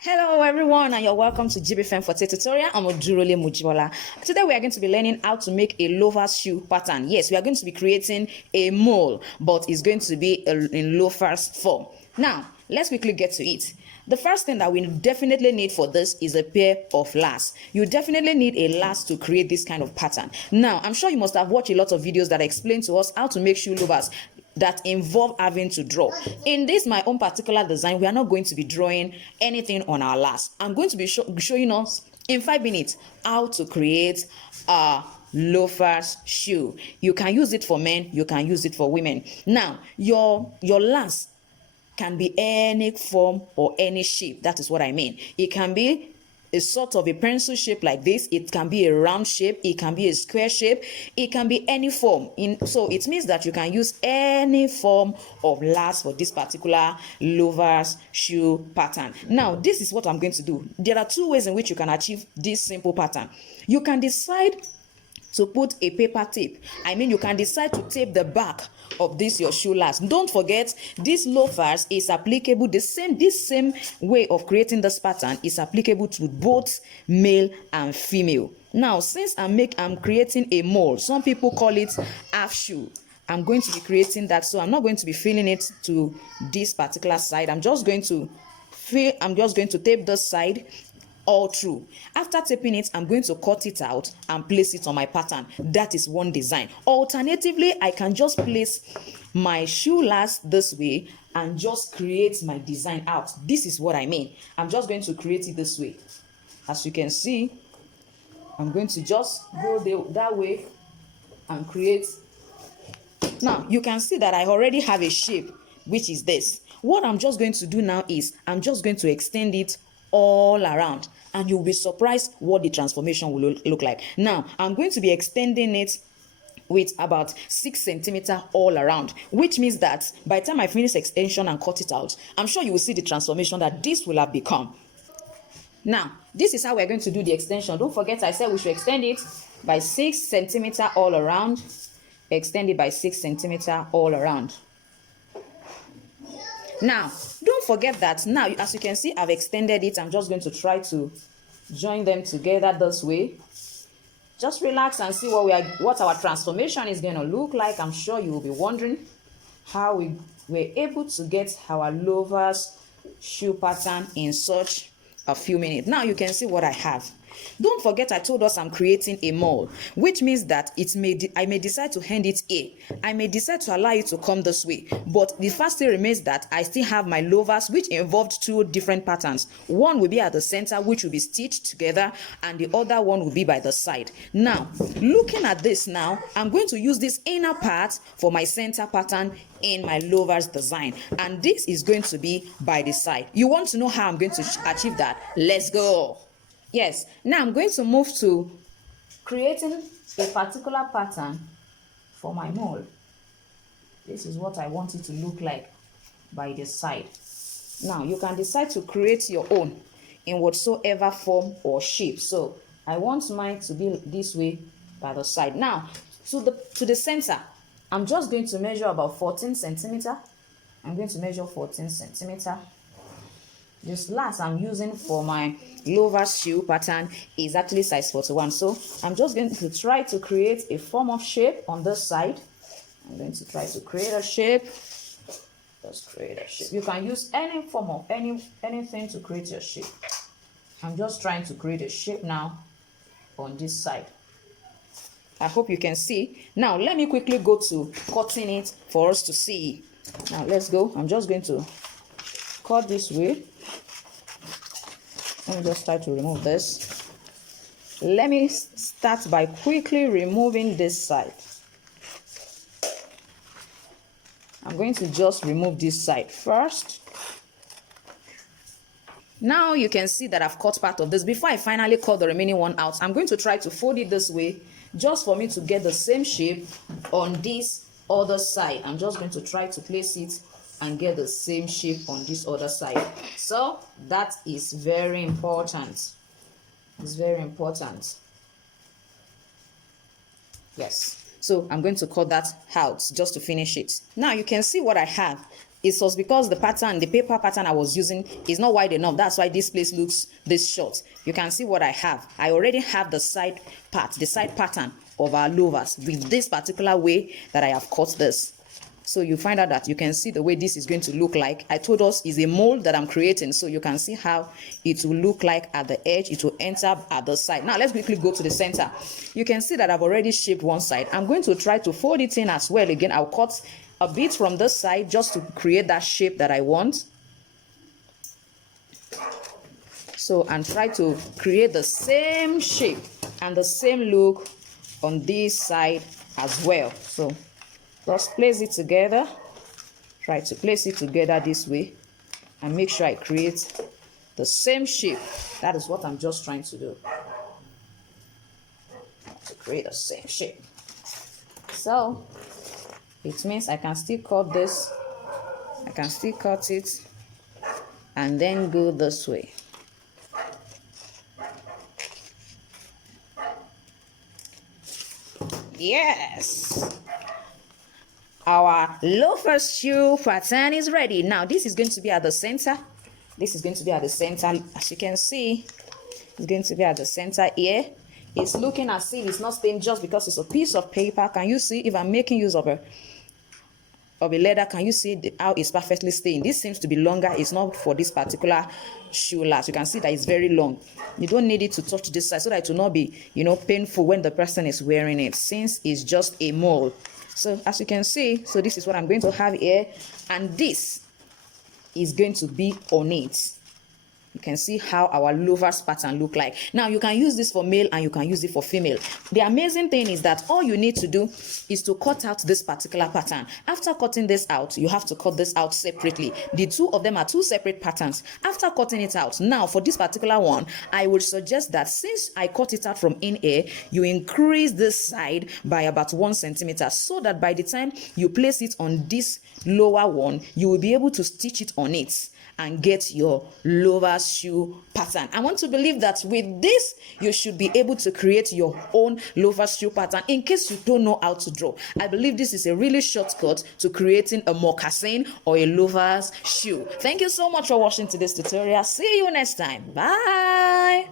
Hello everyone, and you're welcome to GBFM for tutorial. I'm Odurole Mujibola. Today we are going to be learning how to make a loafer shoe pattern. Yes, we are going to be creating a mole, but it's going to be in loafers form. Now, let's quickly get to it. The first thing that we definitely need for this is a pair of lasts. You definitely need a last to create this kind of pattern. Now, I'm sure you must have watched a lot of videos that explain to us how to make shoe loafers that involve having to draw. In this my own particular design, we are not going to be drawing anything on our last. I'm going to be showing us in 5 minutes how to create a loafers shoe. You can use it for men, you can use it for women. Now your last can be any form or any shape. That is what I mean. It can be a sort of a pencil shape like this. It can be a round shape, it can be a square shape, it can be any form. So it means that you can use any form of last for this particular loafers shoe pattern. Now this is what I'm going to do. There are two ways in which you can achieve this simple pattern. You can decide to put a paper tape. You can decide to tape the back of this your shoe last. Don't forget, this loafers is applicable, this same way of creating this pattern is applicable to both male and female. Now, since I'm creating a mole, some people call it half shoe. I'm going to be creating that, so I'm not going to be filling it to this particular side. I'm just going to tape this side all through. After taping it, I'm going to cut it out and place it on my pattern. That is one design. Alternatively, I can just place my shoe last this way and just create my design out. This is what I mean. I'm just going to create it this way. As you can see, I'm going to just go that way and create. Now you can see that I already have a shape, which is this. What I'm just going to do now is I'm just going to extend it all around, and you'll be surprised what the transformation will look like. Now I'm going to be extending it with about 6 centimeters all around, which means that by the time I finish extension and cut it out, I'm sure you will see the transformation that this will have become. Now this is how we're going to do the extension. Don't forget, I said we should extend it by 6 centimeters all around. Extend it by 6 centimeters all around. Now don't forget that now, as you can see, I've extended it. I'm just going to try to join them together this way. Just relax and see what our transformation is going to look like. I'm sure you will be wondering how we were able to get our loafers shoe pattern in such a few minutes. Now you can see what I have. Don't forget, I told us I'm creating a mole, which means that I may decide to hand it here. I may decide to allow it to come this way. But the first thing remains that I still have my loafers, which involved two different patterns. One will be at the center, which will be stitched together, and the other one will be by the side. Now, looking at this now, I'm going to use this inner part for my center pattern in my loafers design, and this is going to be by the side. You want to know how I'm going to achieve that? Let's go. Yes, now I'm going to move to creating a particular pattern for my mole. This is what I want it to look like by the side. Now you can decide to create your own in whatsoever form or shape. So I want mine to be this way by the side. Now to the center, I'm just going to measure about 14 centimeters. I'm going to measure 14 centimeters. This last I'm using for my loafers shoe pattern is actually size 41. So I'm just going to try to create a form of shape on this side. I'm going to try to create a shape. Just create a shape. You can use any form of anything to create your shape. I'm just trying to create a shape now on this side. I hope you can see. Now let me quickly go to cutting it for us to see. Now let's go. I'm just going to cut this way. Let me just try to remove this. Let me start by quickly removing this side. I'm going to just remove this side first. Now you can see that I've cut part of this. Before I finally cut the remaining one out, I'm going to try to fold it this way just for me to get the same shape on this other side. I'm just going to try to place it and get the same shape on this other side. So that is very important. It's very important. Yes. So I'm going to cut that out just to finish it. Now you can see what I have. it was because the pattern, the paper pattern I was using is not wide enough. That's why this place looks this short. You can see what I have. I already have the side part, the side pattern of our loafers with this particular way that I have cut this. So you find out that you can see the way this is going to look like. I told us is a mold that I'm creating, so you can see how it will look like at the edge. It will enter at the side. Now let's quickly go to the center. You can see that I've already shaped one side. I'm going to try to fold it in as well. Again, I'll cut a bit from this side just to create that shape that I want. So, and try to create the same shape and the same look on this side as well. So just place it together. Try to place it together this way and make sure I create the same shape. That is what I'm just trying to do. To create the same shape. So it means I can still cut this. I can still cut it and then go this way. Yes, our loafers shoe pattern is ready. Now this is going to be at the center. This is going to be at the center. As you can see, it's going to be at the center here. It's looking as if it's not stained just because it's a piece of paper. Can you see if I'm making use of a leather? Can you see how it's perfectly stained? This seems to be longer. It's not for this particular shoe last. You can see that it's very long. You don't need it to touch this side so that it will not be, painful when the person is wearing it, since it's just a mold. So as you can see, so this is what I'm going to have here, and this is going to be on it. You can see how our loafers pattern look like. Now you can use this for male and you can use it for female. The amazing thing is that all you need to do is to cut out this particular pattern. After cutting this out, you have to cut this out separately. The two of them are two separate patterns. After cutting it out, now for this particular one, I would suggest that since I cut it out from in here, you increase this side by about 1 centimeter, so that by the time you place it on this lower one, you will be able to stitch it on it and get your loafer shoe pattern. I want to believe that with this, you should be able to create your own loafer shoe pattern in case you don't know how to draw. I believe this is a really shortcut to creating a moccasin or a loafer's shoe. Thank you so much for watching today's tutorial. See you next time. Bye.